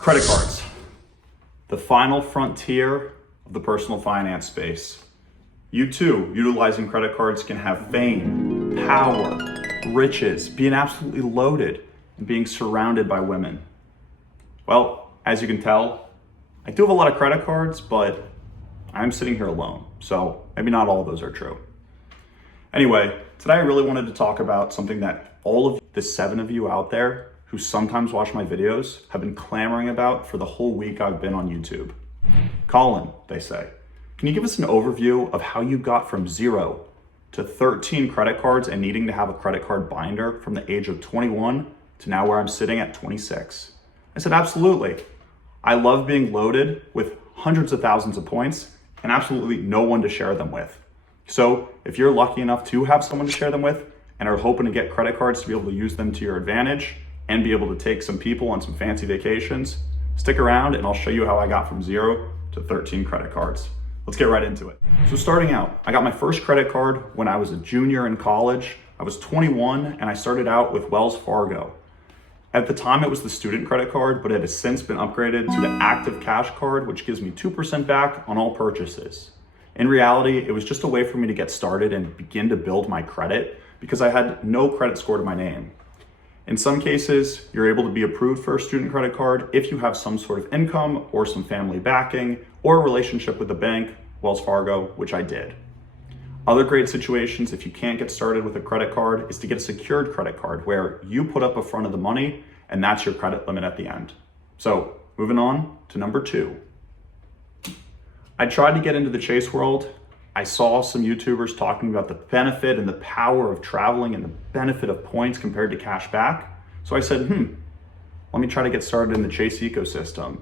Credit cards, the final frontier of the personal finance space. You too, utilizing credit cards, can have fame, power, riches, being absolutely loaded, and being surrounded by women. Well, as you can tell, I do have a lot of credit cards, but I'm sitting here alone, so maybe not all of those are true. Anyway, today I really wanted to talk about something that all of the 7 of you out there who sometimes watch my videos have been clamoring about for the whole week I've been on YouTube. Colin, they say, can you give us an overview of how you got from 0 to 13 credit cards and needing to have a credit card binder from the age of 21 to now where I'm sitting at 26? I said, absolutely. I love being loaded with hundreds of thousands of points and absolutely no one to share them with. So if you're lucky enough to have someone to share them with and are hoping to get credit cards to be able to use them to your advantage and be able to take some people on some fancy vacations, stick around and I'll show you how I got from 0 to 13 credit cards. Let's get right into it. So starting out, I got my first credit card when I was a junior in college. I was 21 and I started out with Wells Fargo. At the time it was the student credit card, but it has since been upgraded to the active cash card, which gives me 2% back on all purchases. In reality, it was just a way for me to get started and begin to build my credit because I had no credit score to my name. In some cases, you're able to be approved for a student credit card if you have some sort of income or some family backing or a relationship with the bank, Wells Fargo, which I did. Other great situations, if you can't get started with a credit card, is to get a secured credit card where you put up a front of the money and that's your credit limit at the end. So moving on to number 2. I tried to get into the Chase world. I saw some YouTubers talking about the benefit and the power of traveling and the benefit of points compared to cash back. So I said, let me try to get started in the Chase ecosystem.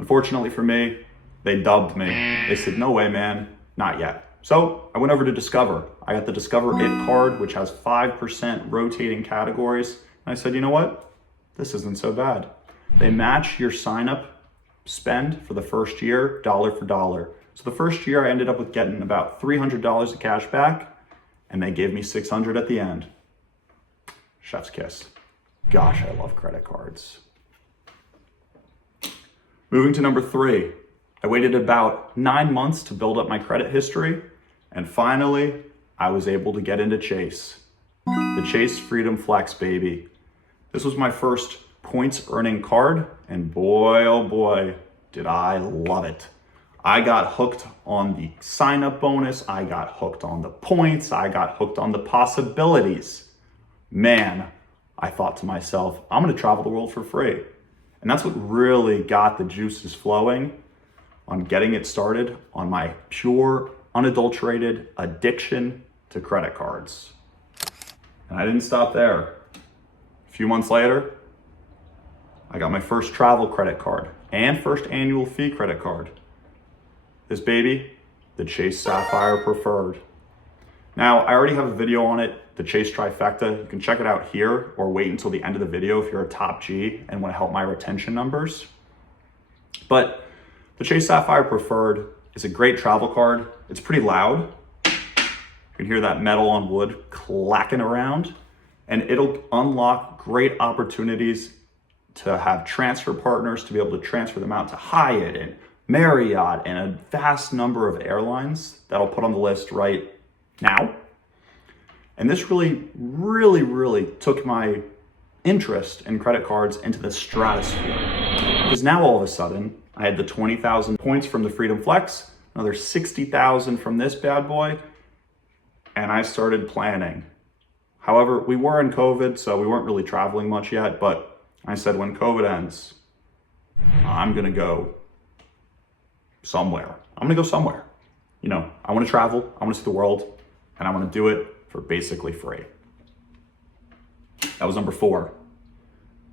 Unfortunately for me, they dubbed me. They said, no way, man, not yet. So I went over to Discover. I got the Discover It card, which has 5% rotating categories. And I said, you know what? This isn't so bad. They match your sign up spend for the first year, dollar for dollar. So the first year I ended up with getting about $300 of cash back and they gave me $600 at the end. Chef's kiss. Gosh, I love credit cards. Moving to number 3. I waited about 9 months to build up my credit history and finally I was able to get into Chase. The Chase Freedom Flex, baby. This was my first points earning card and boy, oh boy, did I love it. I got hooked on the sign up bonus. I got hooked on the points. I got hooked on the possibilities. Man, I thought to myself, I'm gonna travel the world for free. And that's what really got the juices flowing on getting it started on my pure, unadulterated addiction to credit cards. And I didn't stop there. A few months later, I got my first travel credit card and first annual fee credit card. This baby, the Chase Sapphire Preferred. Now, I already have a video on it, the Chase Trifecta. You can check it out here or wait until the end of the video if you're a top G and want to help my retention numbers. But the Chase Sapphire Preferred is a great travel card. It's pretty loud. You can hear that metal on wood clacking around, and it'll unlock great opportunities to have transfer partners to be able to transfer them out to Hyatt and Marriott and a vast number of airlines that I'll put on the list right now. And this really took my interest in credit cards into the stratosphere. Because now all of a sudden, I had the 20,000 points from the Freedom Flex, another 60,000 from this bad boy, and I started planning. However, we were in COVID, so we weren't really traveling much yet, but I said when COVID ends, I'm gonna go somewhere. I'm gonna go somewhere. You know, I wanna travel, I wanna see the world, and I wanna do it for basically free. That was number 4.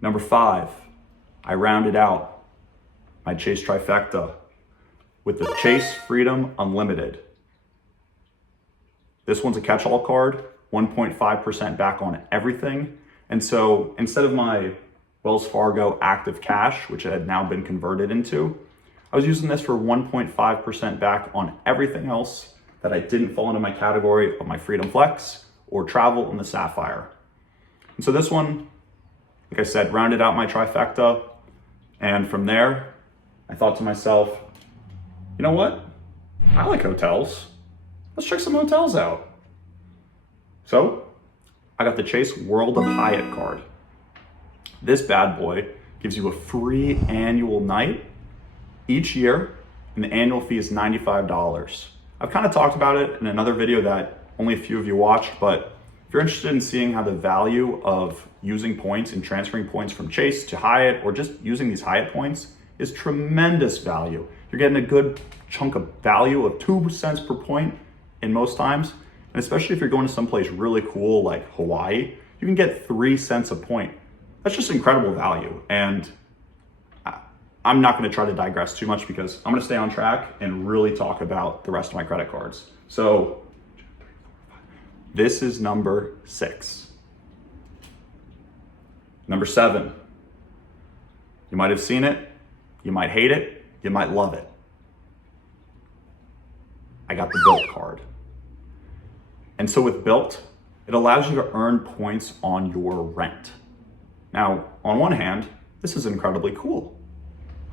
Number 5, I rounded out my Chase Trifecta with the Chase Freedom Unlimited. This one's a catch-all card, 1.5% back on everything. And so instead of my Wells Fargo Active Cash, which it had now been converted into, I was using this for 1.5% back on everything else that I didn't fall into my category of my Freedom Flex or travel in the Sapphire. And so this one, like I said, rounded out my trifecta. And from there, I thought to myself, you know what? I like hotels. Let's check some hotels out. So I got the Chase World of Hyatt card. This bad boy gives you a free annual night each year, and the annual fee is $95. I've kind of talked about it in another video that only a few of you watched, but if you're interested in seeing how the value of using points and transferring points from Chase to Hyatt, or just using these Hyatt points, is tremendous value. You're getting a good chunk of value of 2 cents per point in most times. And especially if you're going to someplace really cool like Hawaii, you can get 3 cents a point. That's just incredible value. And I'm not going to try to digress too much because I'm going to stay on track and really talk about the rest of my credit cards. So this is number 6. Number 7. You might have seen it. You might hate it. You might love it. I got the Bilt card. And so with Bilt, it allows you to earn points on your rent. Now, on one hand, this is incredibly cool.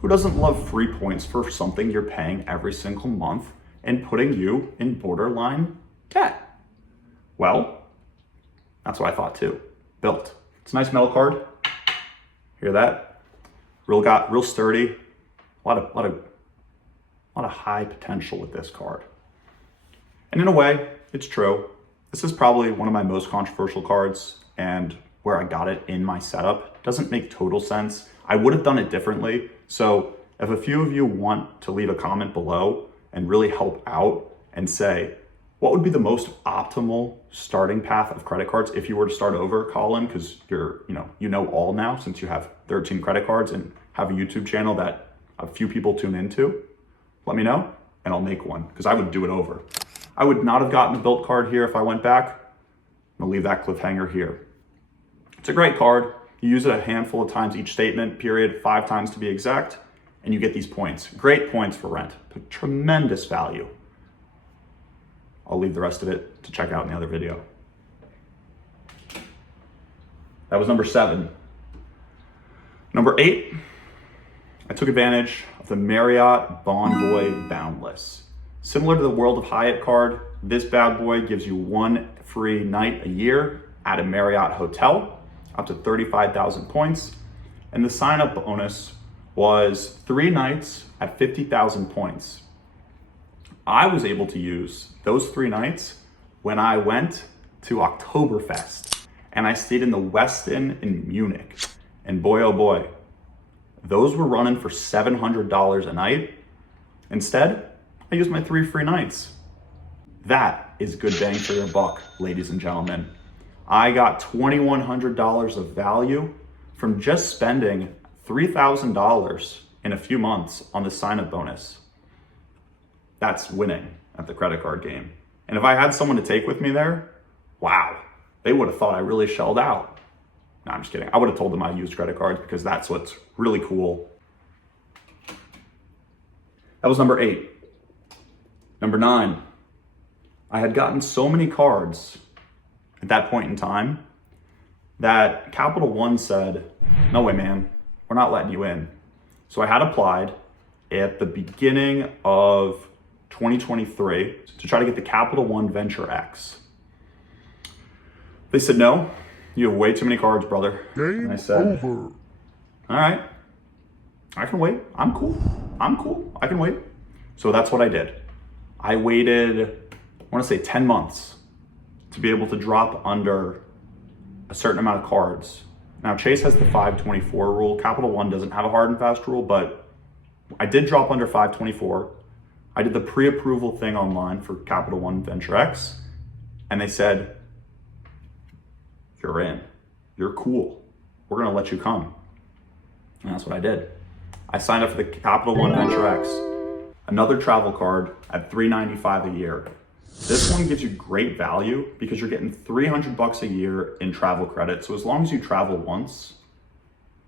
Who doesn't love free points for something you're paying every single month and putting you in borderline debt? Well, that's what I thought too. Bilt. It's a nice metal card. Hear that? Real sturdy. A lot of high potential with this card. And in a way, it's true. This is probably one of my most controversial cards, and where I got it in my setup doesn't make total sense. I would have done it differently. So if a few of you want to leave a comment below and really help out and say, what would be the most optimal starting path of credit cards if you were to start over, Colin, because you know all now since you have 13 credit cards and have a YouTube channel that a few people tune into, let me know and I'll make one, because I would do it over. I would not have gotten the Bilt card here if I went back. I'm gonna leave that cliffhanger here. It's a great card. You use it a handful of times each statement period, 5 times to be exact, and you get these points. Great points for rent, but tremendous value. I'll leave the rest of it to check out in the other video. That was number 7. Number 8, I took advantage of the Marriott Bonvoy Boundless. Similar to the World of Hyatt card, this bad boy gives you 1 free night a year at a Marriott hotel, up to 35,000 points. And the sign-up bonus was 3 nights at 50,000 points. I was able to use those 3 nights when I went to Oktoberfest, and I stayed in the Westin in Munich. And boy, oh boy, those were running for $700 a night. Instead, I used my 3 free nights. That is good bang for your buck, ladies and gentlemen. I got $2,100 of value from just spending $3,000 in a few months on the sign-up bonus. That's winning at the credit card game. And if I had someone to take with me there, wow, they would have thought I really shelled out. No, I'm just kidding. I would have told them I used credit cards because that's what's really cool. That was number 8. Number 9, I had gotten so many cards at that point in time that Capital One said, no way, man, we're not letting you in. So I had applied at the beginning of 2023 to try to get the Capital One Venture X. They said, no, you have way too many cards, brother. Game and I said, over. All right, I can wait. I'm cool. I can wait. So that's what I did. I waited, I want to say 10 months to be able to drop under a certain amount of cards. Now, Chase has the 524 rule. Capital One doesn't have a hard and fast rule, but I did drop under 524. I did the pre-approval thing online for Capital One Venture X, and they said, you're in. You're cool. We're going to let you come. And that's what I did. I signed up for the Capital One Venture X, another travel card at $395 a year. This one gives you great value because you're getting $300 a year in travel credit. So as long as you travel once,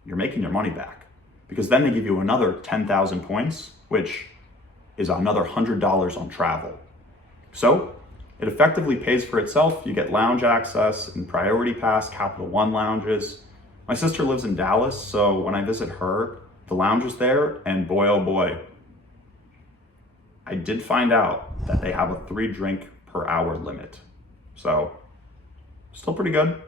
you're making your money back, because then they give you another 10,000 points, which is another $100 on travel. So it effectively pays for itself. You get lounge access and priority pass Capital One lounges. My sister lives in Dallas, so when I visit her, The lounge was there, and boy, oh boy, I did find out that they have a 3-drink per hour limit. So, still pretty good.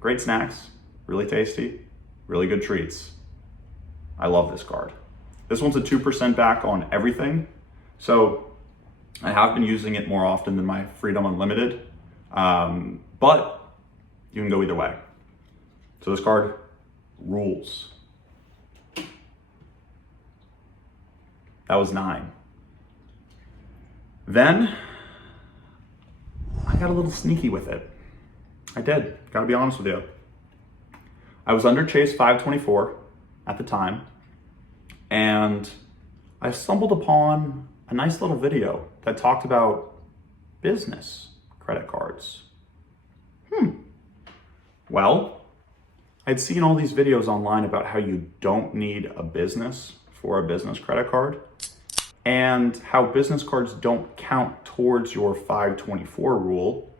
Great snacks, really tasty, really good treats. I love this card. This one's a 2% back on everything. So, I have been using it more often than my Freedom Unlimited, but you can go either way. So this card rules. That was 9. Then I got a little sneaky with it. I did, gotta be honest with you. I was under Chase 524 at the time, and I stumbled upon a nice little video that talked about business credit cards. Well, I'd seen all these videos online about how you don't need a business for a business credit card, and how business cards don't count towards your 524 rule,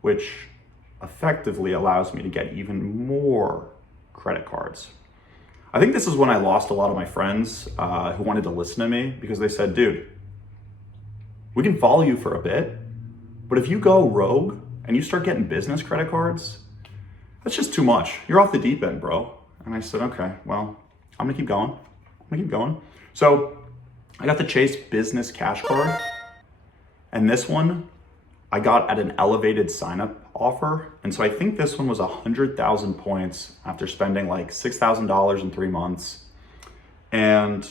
which effectively allows me to get even more credit cards. I think this is when I lost a lot of my friends who wanted to listen to me, because they said, dude, we can follow you for a bit, but if you go rogue and you start getting business credit cards, that's just too much. You're off the deep end, bro. And I said, okay, well, I'm gonna keep going. So I got the Chase Business Cash Card, and this one I got at an elevated sign-up offer. And so I think this one was 100,000 points after spending like $6,000 in 3 months. And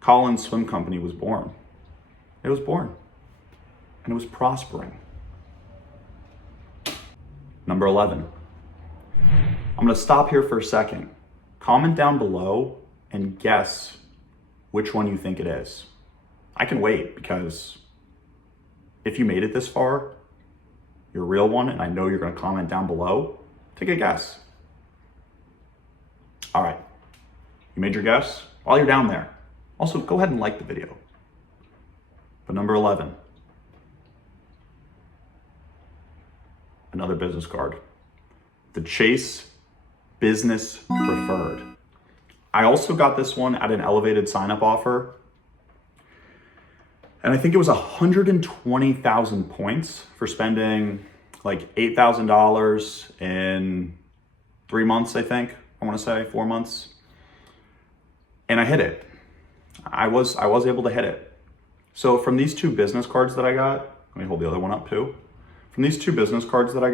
Collins Swim Company was born. It was born, and it was prospering. Number 11. I'm gonna stop here for a second. Comment down below and guess which one you think it is. I can wait, because if you made it this far, you're a real one, and I know you're gonna comment down below. Take a guess. All right, you made your guess? While you're down there, also go ahead and like the video. But number 11, another business card, the Chase Business Preferred. I also got this one at an elevated sign-up offer, and I think it was 120,000 points for spending like $8,000 in 3 months, I think. I wanna say 4 months. And I hit it. I was able to hit it. So from these 2 business cards that I got, let me hold the other one up too. From these 2 business cards that I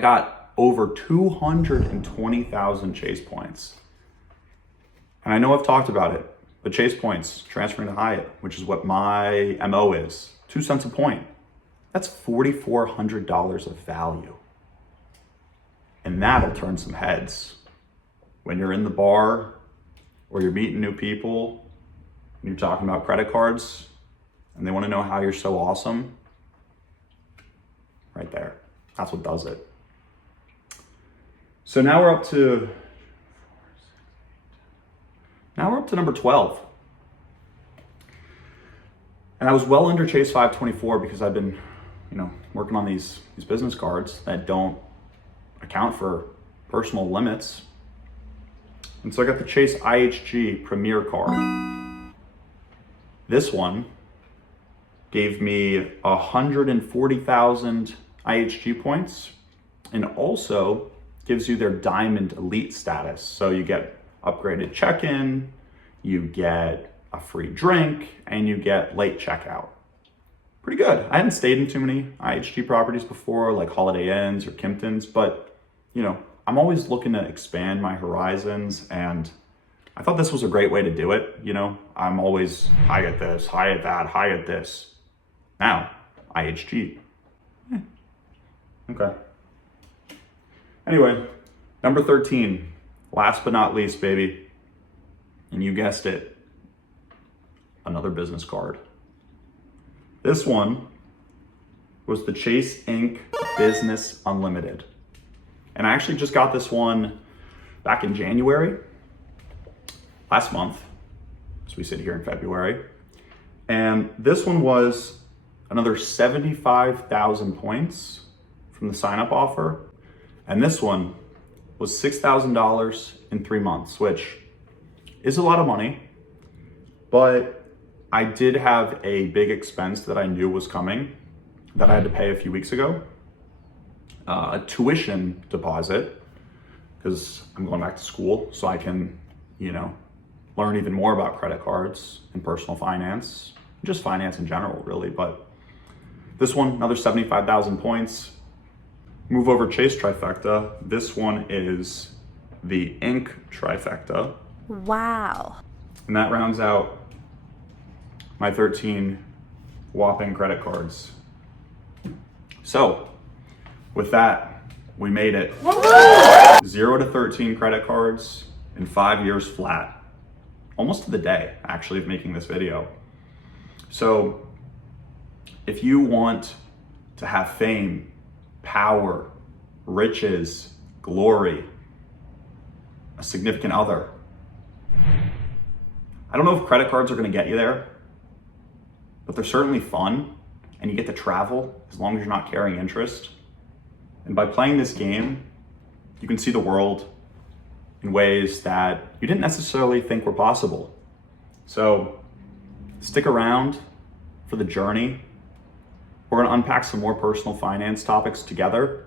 got over 220,000 Chase points. And I know I've talked about it, but Chase points transferring to Hyatt, which is what my MO is, 2 cents a point. That's $4,400 of value. And that'll turn some heads. When you're in the bar or you're meeting new people, and you're talking about credit cards, and they want to know how you're so awesome, right there. That's what does it. So now we're up to number 12. And I was well under Chase 524 because I've been, working on these business cards that don't account for personal limits. And so I got the Chase IHG Premier Card. This one gave me 140,000 IHG points, and also gives you their Diamond Elite status. So you get upgraded check-in, you get a free drink, and you get late checkout. Pretty good. I hadn't stayed in too many IHG properties before, like Holiday Inns or Kimptons, but I'm always looking to expand my horizons, and I thought this was a great way to do it. I'm always high at this, high at that, high at this. Now, IHG. Okay. Anyway, number 13, last but not least, baby. And you guessed it, another business card. This one was the Chase Inc. Business Unlimited. And I actually just got this one back in January, last month, as we sit here in February. And this one was another 75,000 points from the sign-up offer. And this one was $6,000 in 3 months, which is a lot of money, but I did have a big expense that I knew was coming that I had to pay a few weeks ago. A tuition deposit, because I'm going back to school so I can, learn even more about credit cards and personal finance, just finance in general, really. But this one, another 75,000 points. Move over Chase trifecta. This one is the Inc. trifecta. Wow. And that rounds out my 13 whopping credit cards. So, with that, we made it. 0 to 13 credit cards in 5 years flat. Almost to the day, actually, of making this video. So, if you want to have fame, power, riches, glory, a significant other, I don't know if credit cards are going to get you there, but they're certainly fun, and you get to travel as long as you're not carrying interest. And by playing this game, you can see the world in ways that you didn't necessarily think were possible. So stick around for the journey. We're going to unpack some more personal finance topics together,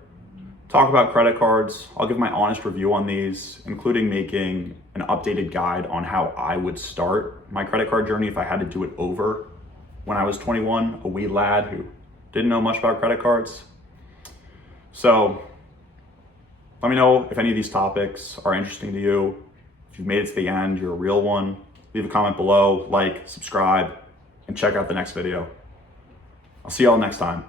talk about credit cards. I'll give my honest review on these, including making an updated guide on how I would start my credit card journey if I had to do it over when I was 21, a wee lad who didn't know much about credit cards. So let me know if any of these topics are interesting to you. If you've made it to the end, you're a real one. Leave a comment below, like, subscribe, and check out the next video. I'll see y'all next time.